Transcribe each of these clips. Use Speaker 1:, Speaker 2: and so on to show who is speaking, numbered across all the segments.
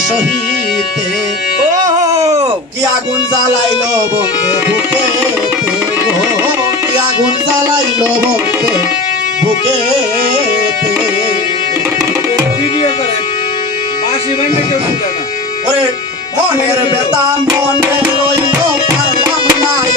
Speaker 1: সহিতে
Speaker 2: ও
Speaker 1: কি আগুন জ্বালাইল বন্ধে বুকে কি আগুন জ্বালাইল বন্ধে
Speaker 2: বুকে
Speaker 1: ওরে মনের বেতা মনে রইল পারলাম
Speaker 3: নাই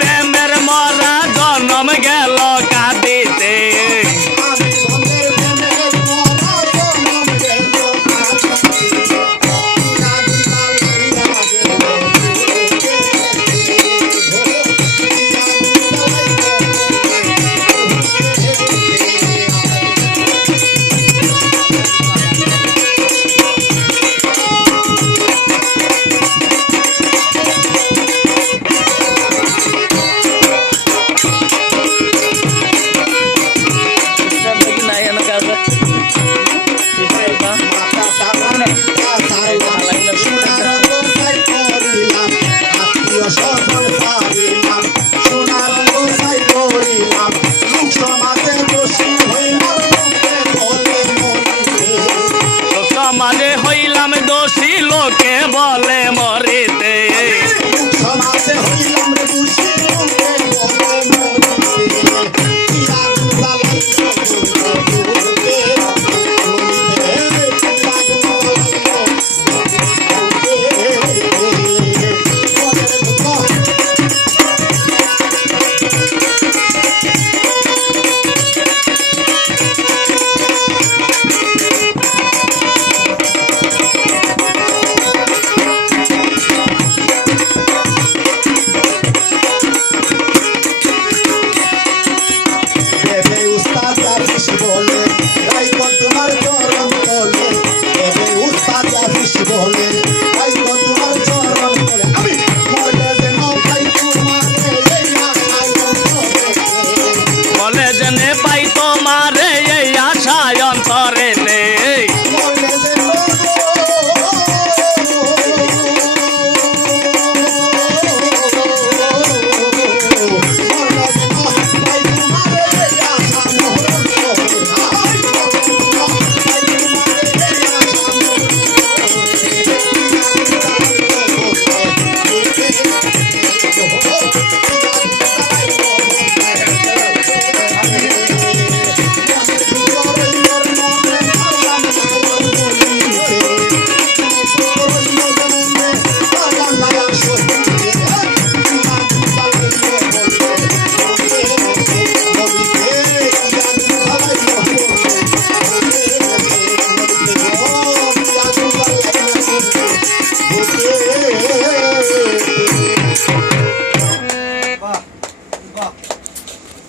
Speaker 1: bam সমাজে হইলাম দোষী লোকে বলে মরিতে।
Speaker 3: সমাজে হইলাম দোষী লোকে বলে